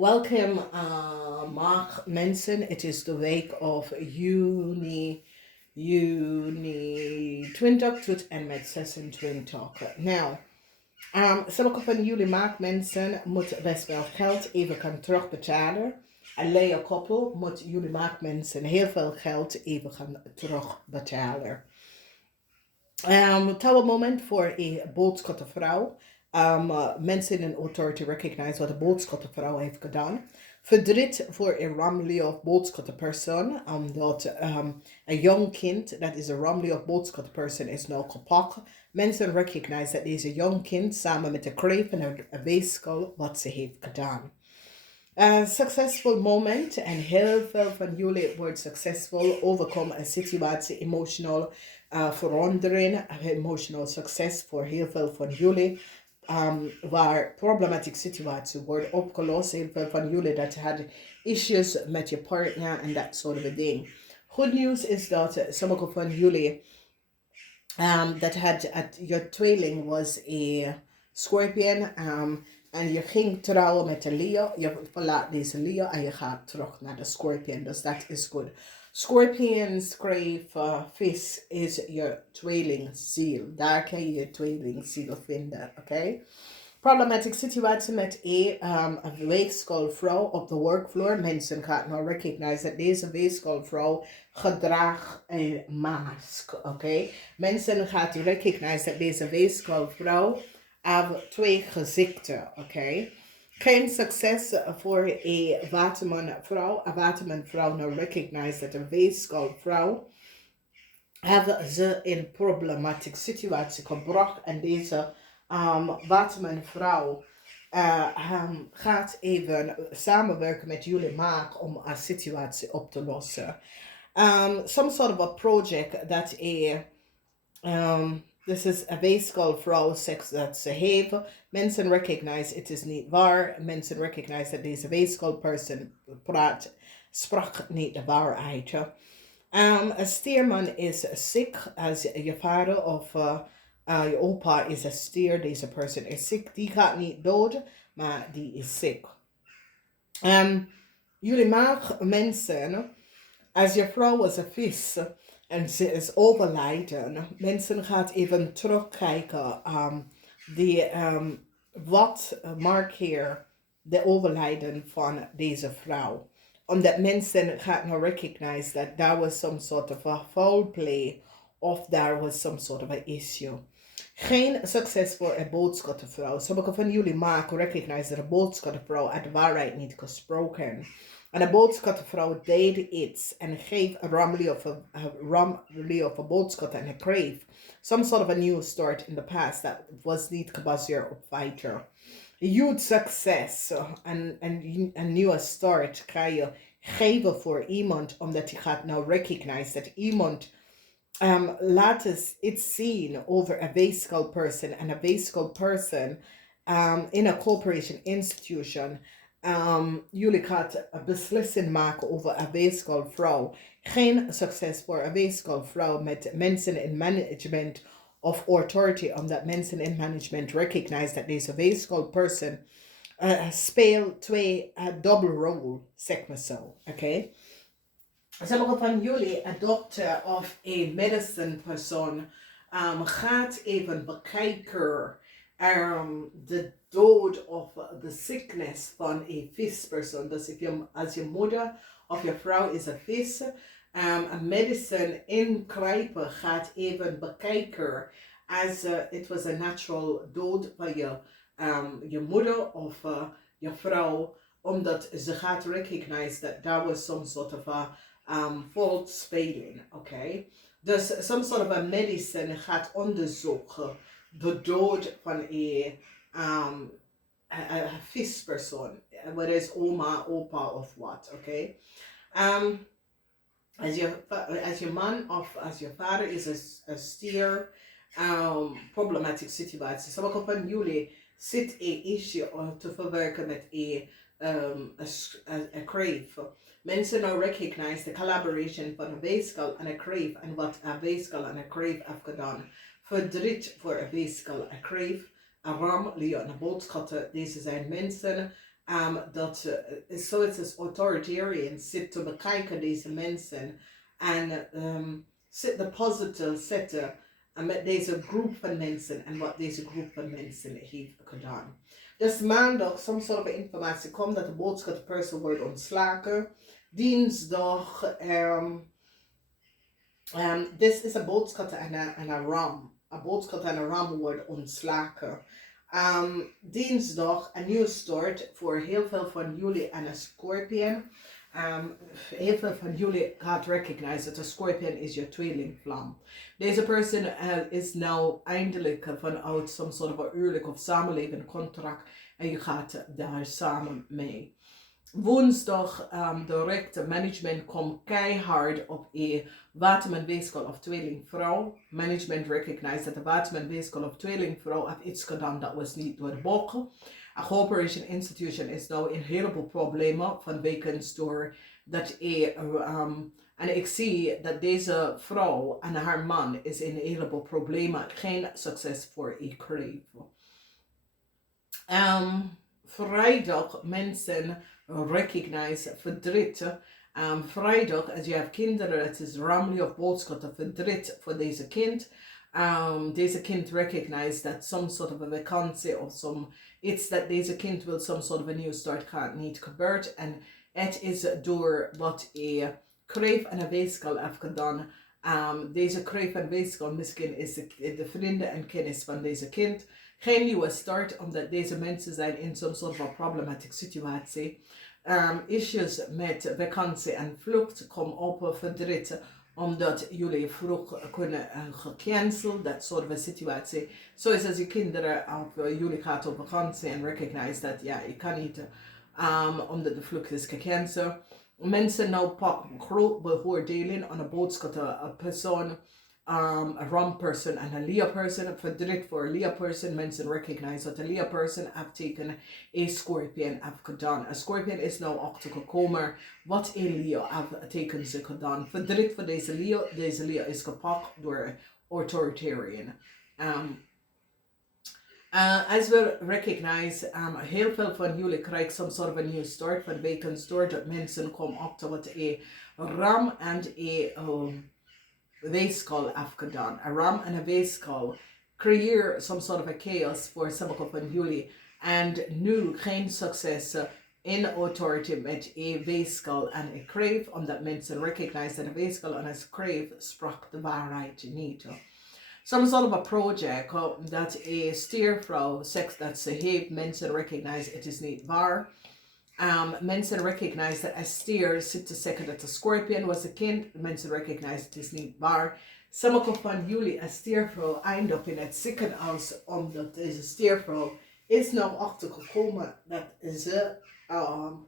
Welcome, Maagd mensen. Het is de week of juni 20 tot en met 26. Nou, sommige van jullie Maagd mensen moeten best wel geld even gaan terugbetalen. Alleen een koppel moet jullie Maagd mensen heel veel geld even gaan terugbetalen. Het moment voor een boodschappenvrouw. Mensen in authority recognize wat de boodschappenvrouw heeft gedaan. Verdriet voor een ramli of boodschappenpersoon. Omdat een jong kind, dat is een ramli of boodschappenpersoon, is nou gepakt. Mensen recognize dat deze jong kind samen met de kreef en een weeskal wat ze heeft gedaan. Succesvol moment en heel veel van jullie wordt succesvol overkomen een situatie, emotional verandering, emotional succes voor heel veel van jullie. Waar problematische situaties worden opgelost. Heel veel van jullie dat hadden issues met je partner en dat soort of ding. Goed nieuws is dat sommige van jullie dat had je tweeling was een scorpion. En je ging trouwen met een Leo. Je verlaat deze Leo en je gaat terug naar de scorpion. Dus dat is goed. Scorpion, kreef, vis is je tweelingziel. Daar kan je je tweelingziel vinden. Oké? Problematic situatie met een weegskalvrouw op de workfloor. Mensen gaan nou recognize dat deze weegskalvrouw gedraagt een mask. Oké? Mensen gaan recognize dat deze weegskalvrouw heeft twee gezichten. Oké? Geen succes voor een watermanvrouw. Een watermanvrouw nou recognize dat een weegskalvrouw hebben ze in problematische situatie gebracht en deze watermanvrouw gaat even samenwerken met jullie Maagd om een situatie op te lossen. Some sort of a project that this is een weeskalvrouw seks dat ze heeft. Mensen recognize het is niet waar. Mensen recognize dat deze weeskalperson sprak niet de waarheid. Een steerman is ziek als je vader of je opa is een stier. Deze persoon is ziek. Die gaat niet dood, maar die is ziek. Jullie Maagd mensen, als je vrouw was een vis en ze is overlijden, mensen gaan even terugkijken. Wat markeert de overlijden van deze vrouw? Omdat mensen gaan nou recognize that there was some sort of a foul play of there was some sort of an issue. Geen succes voor een boodschappenvrouw. Sommige van jullie maken recognize dat een boodschappenvrouw had de waarheid niet gesproken. En een boodschappenvrouw deed iets en geeft een ramli of a boodschap en een kreef. Some sort of a new start in the past that was niet gebaseerd op fighter. Huge succes en een nieuwe start ga je geven voor iemand, omdat je gaat nou recognize dat iemand laat iets zien over een weeskal person en een weeskal person in een corporation institution. Jullie gaan een beslissing maken over een weeskal vrouw. Geen succes voor een weeskal vrouw met mensen in management of authority, omdat mensen in management recognize dat deze weeskal person speelt twee double role, zeg maar zo. Oké? Sommige van jullie, een dokter of een medicine persoon, gaat even bekijken de dood of de sickness van een vispersoon. Dus als je moeder of je vrouw is een vis, een medicine ingrijpen gaat even bekijken als het was een natural dood van je moeder of je vrouw, omdat ze gaat recognize that there was some sort of a fault spelling, okay? Dus some sort of a medicine gaat onderzoeken de dood van een vispersoon, whether it's oma, opa of what, okay? Als je man of als je vader is een stier, problematische situatie. Sommige van jullie zit een issue te verwerken met een crave. Mensen nou recognize de collaboration van een weeskal en een crave en wat een weeskal en een crave heeft gedaan. Verdriet voor een weeskal, een crave, een ram, Leo en een boodschatten. Deze zijn mensen Dat zoiets als authoritarian zit te bekijken, deze mensen. En zit de puzzle zetten met deze groep van mensen en wat deze groep van mensen heeft gedaan. Dus maandag, soms soort van informatie komt dat de boodschapperson wordt ontslagen. Dinsdag, dit is een boodschap en een ram. Een boodschap en een ram wordt ontslagen. Dinsdag een nieuwe start voor heel veel van jullie en een Scorpion. Heel veel van jullie gaat recognize dat de Scorpion is je tweelingvlam. Deze persoon is nou eindelijk vanuit some soort van huwelijk of samenlevend contract en je gaat daar samen mee. Woensdag direct management komt keihard op een waterman weeskal of tweelingvrouw. Management recognized dat de waterman weeskal of tweelingvrouw heeft iets gedaan dat was niet door de bokken. Een corporation institution is nou in een heleboel problemen vanwege door dat en ik zie dat deze vrouw en haar man is in een heleboel problemen. Geen succes voor je kreeg. Vrijdag mensen recognize verdriet. Vrijdag, als je hebt kinderen, het is ramli of boodschappen verdriet voor deze kind. Deze kind recognize dat some sort of a vakantie of some iets dat deze kind wil some sort of a new start gaat niet gebeurt. En het is door wat je kreef en een weeskal heeft gedaan. Deze kreef en weeskal misschien is de vrienden en kennis van deze kind. Geen nieuwe start, omdat deze mensen zijn in some sort of a problematic situatie. Issues met vakantie en vlucht komen op verdriet, omdat jullie vroeg kunnen gecanceld, dat soort van situatie. Zoals als je kinderen of jullie gaat op vakantie en recognize dat ja, je kan niet, omdat de vlucht is gecanceld. Mensen nou pakken groot beoordeling aan een boodschap, een persoon. A wrong person and a Leo person. Verdriet voor een Leo person. Mensen recognize dat een Leo person heeft taken a Scorpion heeft gedaan. A Scorpion is nou achtergekomen wat een Leo heeft taken zich gedaan. Verdriet voor deze Leo. Deze Leo is gepakt door authoritarian. As we recognize, heel veel van jullie krijgen some sort of a new start vanwege door dat mensen komen achter wat een ram en een weeskal heeft gedaan. Een ram en een weeskal creëer some sort of a chaos voor sommige van jullie. En nu geen succes in authority met een weeskal en een kreef, omdat mensen recognize dat een weeskal en een kreef sprak de waarheid niet. Some sort of a project dat een steervrouw zegt dat ze heeft, mensen recognize het is niet waar. Mensen recognize dat een stier zit te zeggen dat de Scorpion was een kind. Mensen recognize het is niet waar. Sommige van jullie, een stiervrouw, eindigt in het ziekenhuis omdat deze stiervrouw is nou achtergekomen dat ze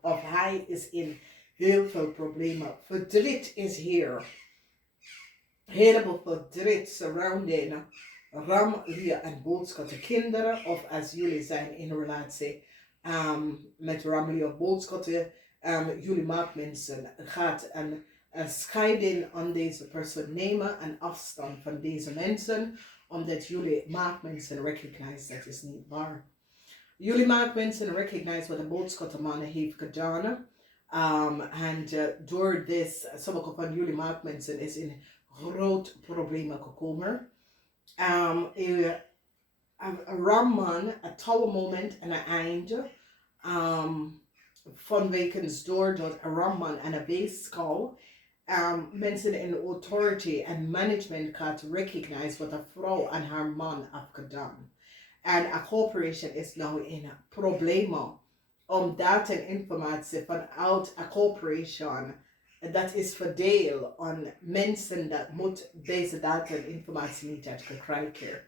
of hij is in heel veel problemen. Verdriet is hier. Helemaal verdriet surrounding ram, lia en boodschap de kinderen of als jullie zijn in een relatie. Met ramli of boodschappen, jullie maakmensen gaat een scheiding aan deze persoon nemen en afstand van deze mensen, omdat jullie maakmensen recognize dat is niet waar. Jullie maakmensen recognize wat de boodschappenman heeft gedaan. En door dit, sommige van jullie maakmensen is in groot problemen gekomen. Een ramman, een touwmoment en een einde. Vanwege doordat een ramman en een weeskal mensen in authority en management gaat recognize wat een vrouw en haar man heeft gedaan. En een corporation is nou in problemen om data en informatie vanuit een corporation dat is verdeeld aan mensen dat moet deze data en informatie niet hebben gekregen.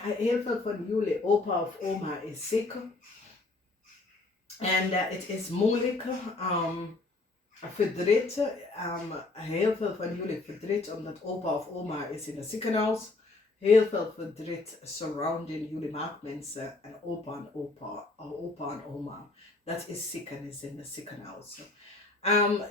Heel veel van jullie, opa of oma is ziek. En het is moeilijk. Verdriet. Heel veel van jullie verdriet omdat opa of oma is in het ziekenhuis. Heel veel verdriet surrounding jullie maakmensen en opa en oma. Dat is ziek en is in het ziekenhuis.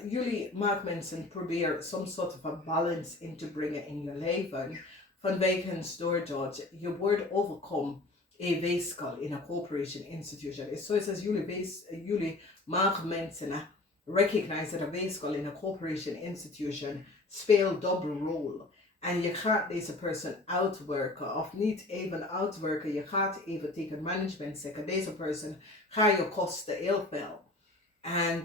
Jullie maakmensen proberen some sort of a balance in te brengen in je leven. Vanwege doordat je wordt overkomen weeskal in een corporation institution. Is zoiets als jullie mag mensen recognize dat een weeskal in een corporation institution speelt double role. En je gaat deze person outworken, of niet even outworken, je gaat even tegen management zeggen, deze person ga je kosten heel veel. En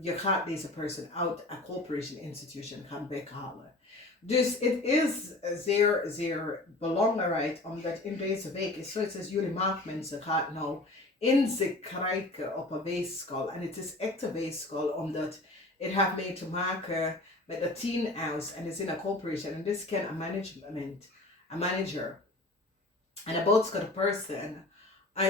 je gaat deze person uit een corporation institution gaan weghalen. Dus het is zeer, zeer belangrijk, omdat in deze week is zoiets als jullie maakmensen gaat nou inzicht krijgen op een weeskal. En het is echt een weeskal, omdat het heeft mee te maken met de 10 house en is in een corporation. En dit kan een manager. En een boodschap person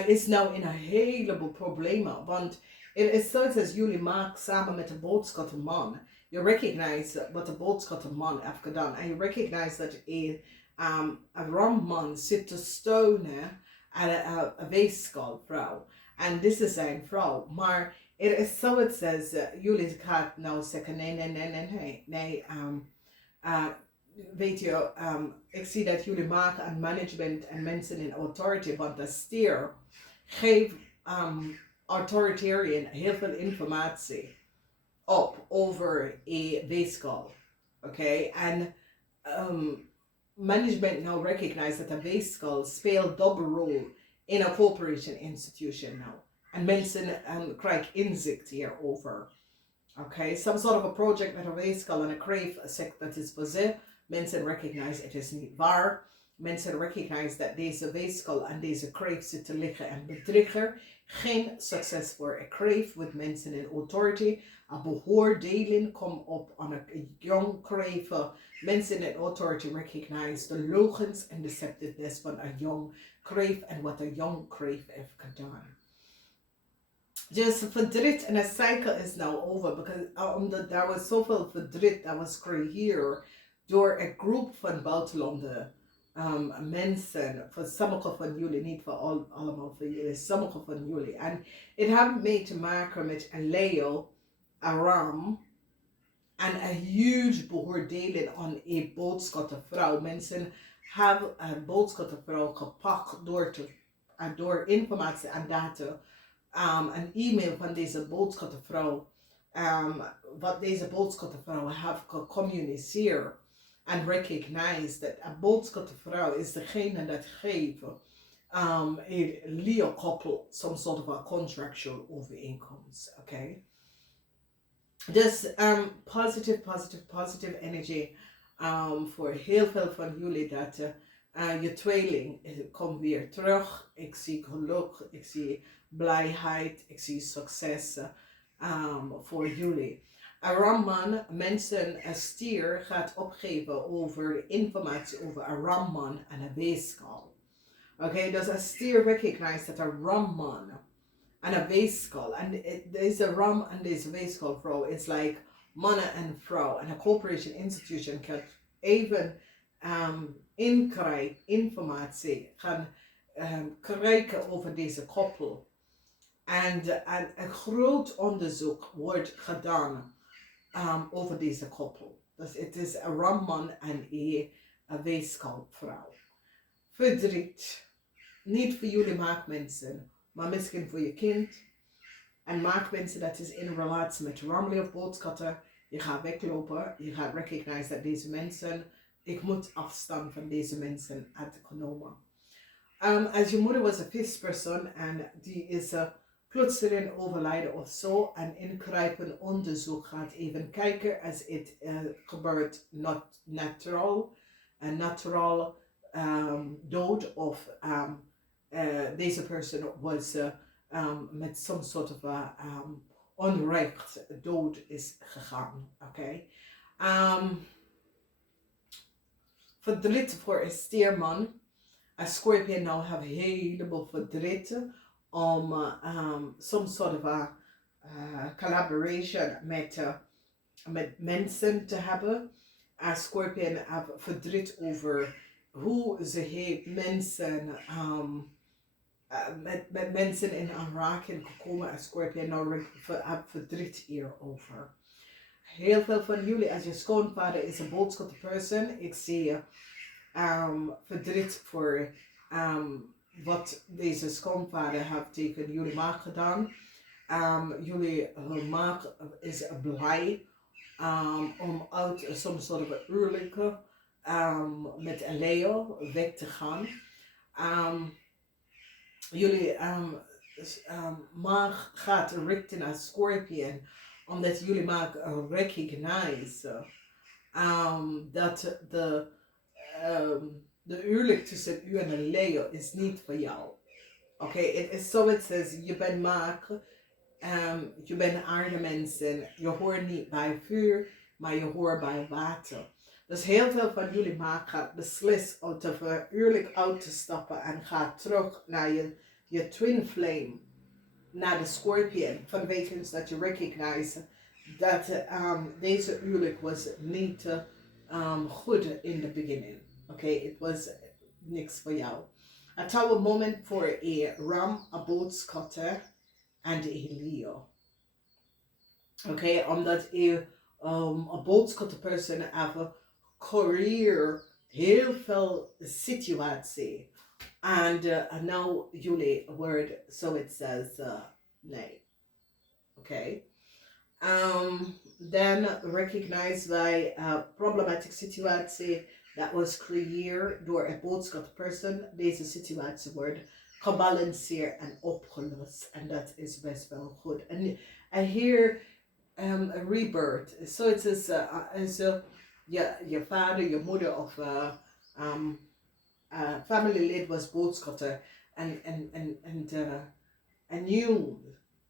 is nou in een heleboel problemen. Want het is zoiets als jullie maken samen met de boodschappenman. Je recognize wat de boodschappenman heeft gedaan. En je recognize dat een ramman zit te steunen aan een weeskalvrouw. En dit is zijn vrouw. Maar het is zoiets als jullie gaat nou zeggen, nee. Weet je, ik zie dat jullie maken aan management en mensen in authority, want de stier geeft authoritarian heel veel informatie op over een weeskal. Oké, en management now recognize dat een weeskal speelt double role in een corporation institution now. En mensen krijgen inzicht hierover. Okay, some sort of a project met een weeskal en een kreef zegt dat is voor ze. Mensen recognize het is niet waar. Mensen recognize dat deze weeskal en deze kreef zitten liggen en bedriegen. Geen succes voor een kreef met mensen in authority. Een beoordeling komt op aan een jong kreef. Mensen in authority recognize de logens en deceptiveness van een jong kreef en wat een jong kreef heeft gedaan. Dus verdriet en een cycle is now over, omdat daar was zoveel verdriet dat was gecreëerd door een groep van buitenlandse mensen, voor sommige van jullie, niet voor allemaal van jullie, sommige van jullie. En het heeft mee te maken met een Leo, Aram, en een huge beoordeling aan een boodschappenvrouw. Mensen hebben een boodschappenvrouw gepakt door informatie en data. Een e-mail van deze boodschappenvrouw, wat deze boodschappenvrouw heeft gecommuniceerd en recognize dat een boodschappenvrouw is degene dat geeft een Leo couple some sort of a contractual overeenkomst, okay? Dus positive energy voor heel veel van jullie dat je tweeling komt weer terug. Ik zie geluk, ik zie blijheid, ik zie succes voor jullie. Een ramman, mensen, een stier gaat opgeven over informatie over een ramman en een weeskal. Oké, dus een stier recognize dat een ramman en een weeskal, en deze ram en deze weeskalvrouw is like mannen en vrouw. En een corporation institution kan even informatie gaan krijgen over deze koppel. En een groot onderzoek wordt gedaan over deze koppel. Dus het is een ramman en een weeskalvrouw. Verdriet. Niet voor jullie maakmensen, maar misschien voor je kind. En maakmensen dat is in relatie met ramli of boodschatten. Je gaat weglopen, je gaat recognize dat deze mensen, ik moet afstand van deze mensen uitgenomen. Als je moeder was een vispersoon en die is plotseling overlijden of zo, en ingrijpen onderzoek gaat even kijken als het gebeurt natural dood of deze persoon was met some sort of onrecht dood is gegaan. Okay? Verdriet voor een stierman. Een Scorpion nou have heleboel verdriet om some sort of a collaboration met mensen te hebben. Een Scorpion have verdriet over hoe ze heeft mensen met mensen in aanraking gekomen. Een Scorpion nou have verdriet hierover. Heel veel van jullie, als je schoonvader is een boodschapperson, ik zie verdriet voor wat deze schoonvader heeft tegen jullie Maagd gedaan. Jullie Maagd is blij om uit some sort of huwelijke met een Leo weg te gaan. Jullie Maagd gaat richting een Scorpion, omdat jullie Maagd recognize dat de huwelijk tussen u en een Leo is niet voor jou. Oké, het is zo, het says, je bent Maagd, je bent aardemensen, je hoort niet bij vuur, maar je hoort bij water. Dus heel veel van jullie Maagd gaat beslissen om te huwelijk uit te stappen en gaat terug naar je twin flame, naar de Scorpion, vanwege dat je recognize dat deze huwelijk was niet goed in the beginning. Okay, it was niks voor jou. Het zou een moment voor een ram, een boodschatter en een Leo. Okay, omdat een boodschatterperson heeft een career, heel veel situatie. And now jullie word, so it says nee. Okay. Then recognize wij problematic situatie dat was creëerd door een boodschapperson. Deze situatie wordt gebalanceerd en opgelost. En dat is best wel goed. En hier a rebirth. So it says je vader, je moeder of family lid was boodschapper. And a new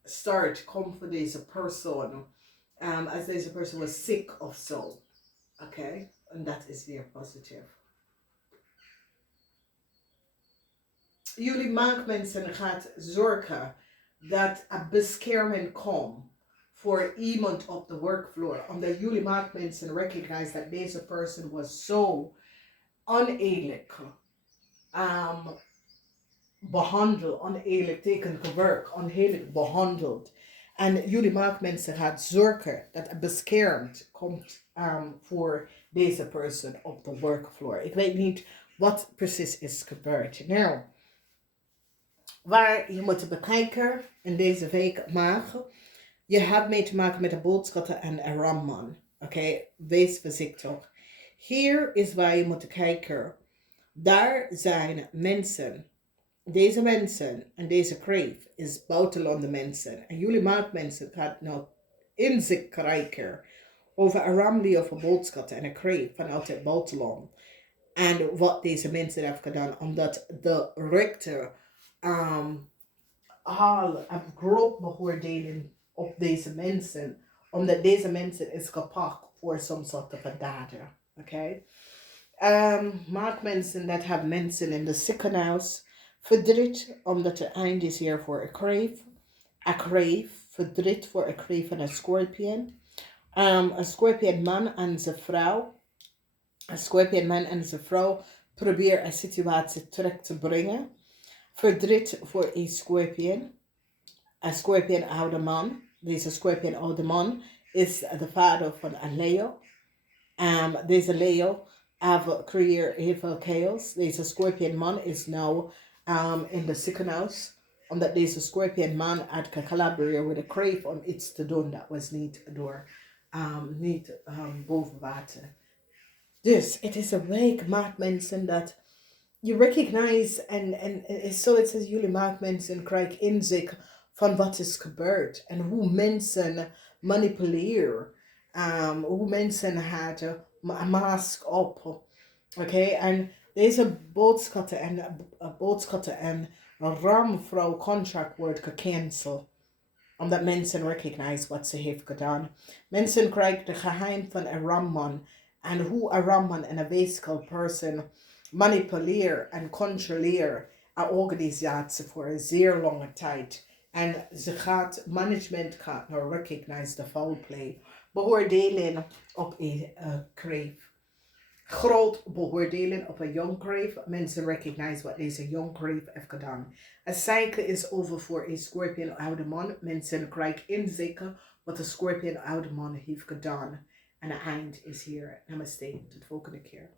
start come for deze persoon. As deze person was sick of soul. Okay, and that is weer positive. Jullie Maagdmensen gaat zorgen dat een bescherming komt voor iemand op de workvloer. Omdat jullie Maagdmensen recognize dat deze person was zo oneerlijk behandeld, oneerlijk tegen werk, oneerlijk behandeld. En jullie Maagdmensen gaat zorgen dat het beschermd komt voor deze persoon op de workvloer. Ik weet niet wat precies is gebeurd. Nou, waar je moet bekijken in deze week Maagd, je hebt mee te maken met een boodschatter en een ramman. Oké, wees voorzichtig. Hier is waar je moet kijken. Daar zijn mensen. Deze mensen en deze crave is buitenlandse mensen. En jullie Maagdmensen gaat nou inzicht krijgen over een ramlie of een boodschap en een crave vanuit het buitenland. En wat deze mensen hebben gedaan. Omdat de rechter al een groot beoordeling op deze mensen. Omdat deze mensen is gepakt voor some sort of a dader. Oké? Maagdmensen dat hebben mensen in de ziekenhuis. Verdriet, omdat het eind is hier voor een crave. Een crave, verdriet voor een crave en een scorpion. Een scorpion man en zijn vrouw. Een scorpion man en zijn vrouw proberen een situatie terug te brengen. Verdriet voor een scorpion. Een scorpion oude man. Deze scorpion oude man is de vader van een Leo. Deze Leo heeft creëerd heel veel chaos. Deze scorpion man is nu in de ziekenhuis. Omdat deze scorpion man had collaboreren met een crave om iets te doen dat was niet door, niet boven water. Dus het is een week, Maagdmensen, dat je recognize en zoals jullie Maagdmensen krijgen inzicht van wat is gebeurd en hoe mensen manipuleren, hoe mensen hadden een mask op. Oké, en deze boodschappen en ramvrouw contract wordt gecanceld. Omdat mensen recognize wat ze heeft gedaan. Mensen krijgen de geheim van een ramman. En hoe een ramman en een weeskal person manipuleert en controleert een organisatie voor een zeer lange tijd. En management gaat nou recognize de foul play. Beoordelen op een crave. Groot beoordelen op een young crave. Mensen recognize wat deze young crave heeft gedaan. Een cycle is over voor een scorpion oude man. Mensen krijgen inzicht wat de scorpion oude man heeft gedaan. En het eind is hier. Namaste. Tot de volgende keer.